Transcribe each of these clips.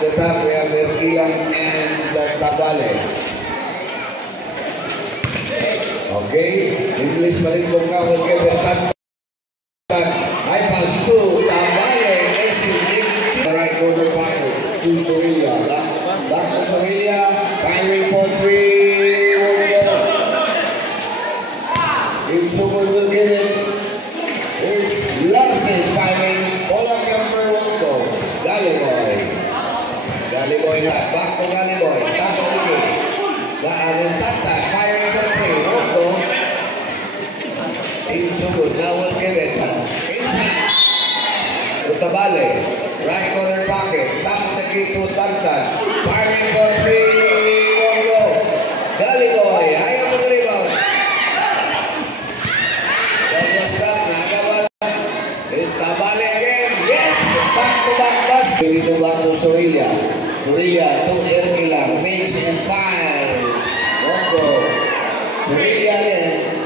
the top, we have Erquilan and Tabale. Okay, English balik kong kawal kay Bertan. High pass to Tabale. Right corner pocket to Sorilla. Back to Sorilla. Firing for 3. Won't go. If someone will give it. Here's Larces firing. Bola Camper won't go. Galiboy. Galiboy na. Back to Galiboy. Top of the game. Tata firing for 3. Won't go. If someone now will give it. Inside. Tabale. Right corner pocket. Top of the key to Tantan. Firing for 3. Won't go. Galiboy. Ayaw mo na rebound. That was stop. Nagawan. Tabale again. Yes! Back to back pass. Dito back to Sorilla. Sorilla to Erquilan. Fakes and fires. Won't go. Sorilla again.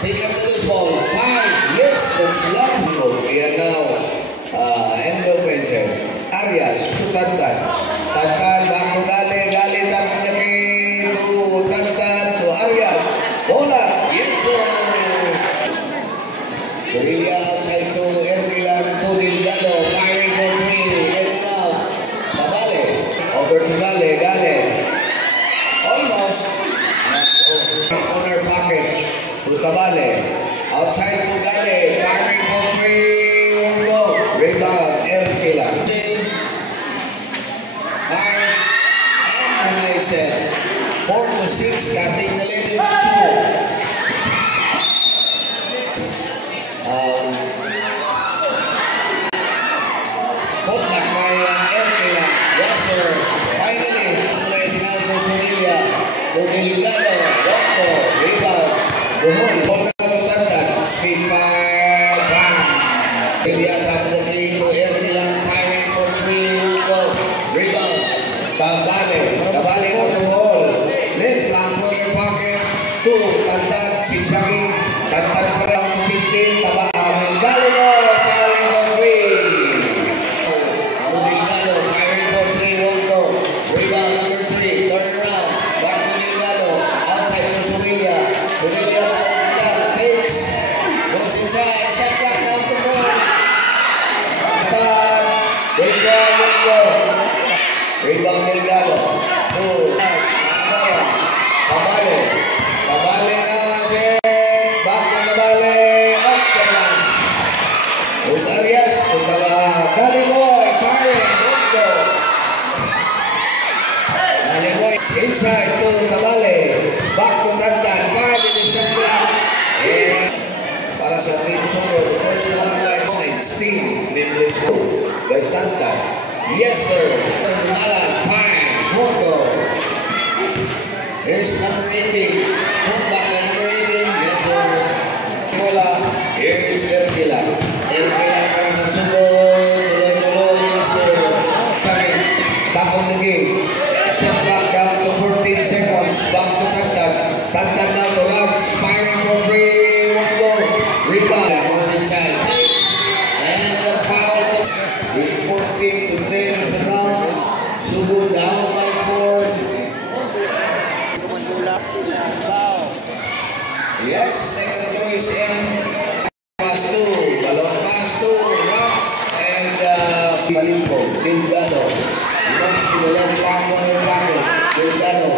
Pick up the loose ball. 5. Yes! That's long. Here now. End of venture. Arias to Tantan. Tantan back to Gale. Gale top of the game to Tantan to Arias. Bola. Yes sir. Sorilla outside to Erquilan to Delgado. Firing for 3. In and out. Tabale. Over to Gale. Gale. Almost. Corner pocket to Tabale. Outside to Gale. Firing for 3. Won't go. Rebound, Erquilan. Hard and makes it 4-6, cutting the lead in 2. Put back by Erquilan. Yes, sir. Finally, raising out to Sorilla. To Delgado. Rocco. Rebound. Guhol. Pagkano Tantan. Speed fire. Bang. Top of the key to Erquilan, firing for 3, won't go. Rebound. Tabale. Tabale out the ball. Left flank corner pocket. 2. Tantan. Sigsaging. Tantan around to 15. Tabaan. Galiboy. Firing for 3. To Delgado. Firing for 3, won't go. Rebound number 3. Turn around. Back to Delgado. Outside to Sorilla. Sorilla to Erquilan. Fakes. Goes inside. Set back down to goal. Rebound Delgado. Tabale. Tabale naman set. Back to Tabale. Off the pass. There's Arias. Galiboy. Firing. Won't go. Galiboy. Inside to Tabale. Back to Tantan. 5 in the shot clock. And para sa team solo. First one by points. Team. Nimblis mo. By Tantan. Yes, sir. Alan Pines. Won't go. Here's number 18. Put back by number 18. Yes, sir. Bola. Here's Erquilan. Erquilan para sa sugod. Tuloy-tuloy. Yes, sir. Second. Top of the game. Set clock down to 14 seconds. Back to Tantan. Tantan now to Rams. Firing for 3. Won't go. Rebound. Goes inside. And the foul. With 14 to 10 is the count. Sugod down by 4. Yes, second choice and pass to. Balon pass to Ross and Palimpo. Delgado. Moves to the left flank corner pocket. Delgado.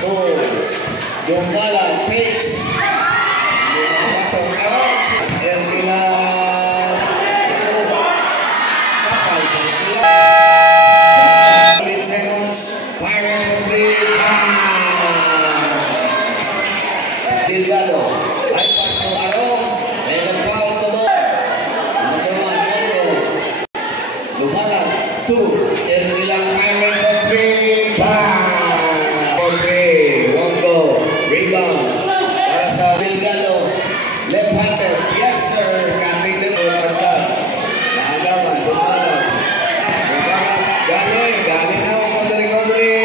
To Jongala. Fakes. Hindi nakapasok. Erquilan. 15 seconds. Firing for 3. Delgado. High pass to Arong. And a foul to Bo. Number 1, Mondo. Lumalan. 2. Erquilan firing for 3. Bang! For 3. Mondo. Rebound. Para sa Delgado. Left-handed. Yes, sir. Cutting the lead. Naagawan. Lumalan. Galing. Galing na ako the recovery.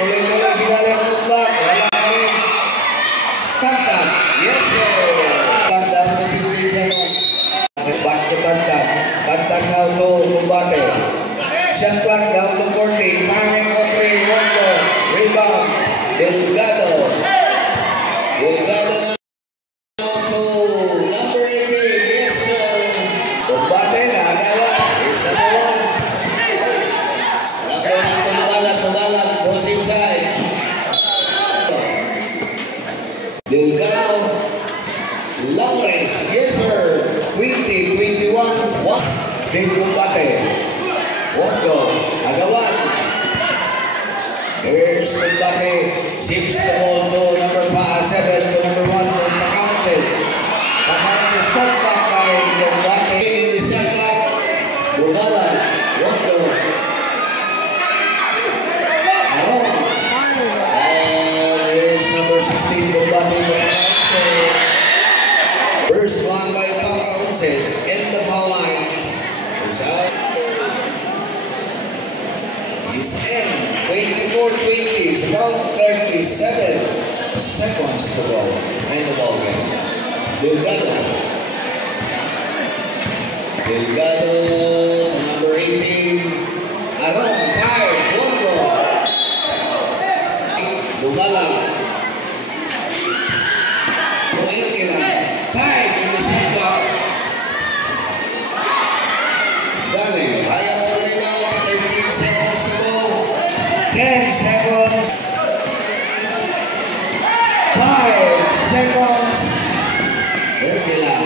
Tuloy-tuloy si Galing. Put back. Wala ka rin. Tantan. Yes, sir. Down to 15 seconds. Back to Tantan. Tantan now to Kumbate. Flores, yes sir. 20, 21, 1. Jake Combate. Wondo, Agawan. Here's Combate. Ships the ball to number 7 to number 1 to Pacances. Pacances, put back by Combate in the center. Dumala, Wondo. Aron. And here's number 16, Combate to Pacances. First one by Pacances in the foul line. He's out. He's in. 24-20. It's about 37 seconds to go in the ball game. Delgado. Delgado, number 18. Aron, fires. Wondo. Lumala. Moengkila. Tied in the shot clock. Dali. High up the rebound. 13 seconds to go. 10 seconds. 5 seconds. Moengkila.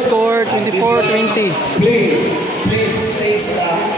Score 24-20. Please stay stopped.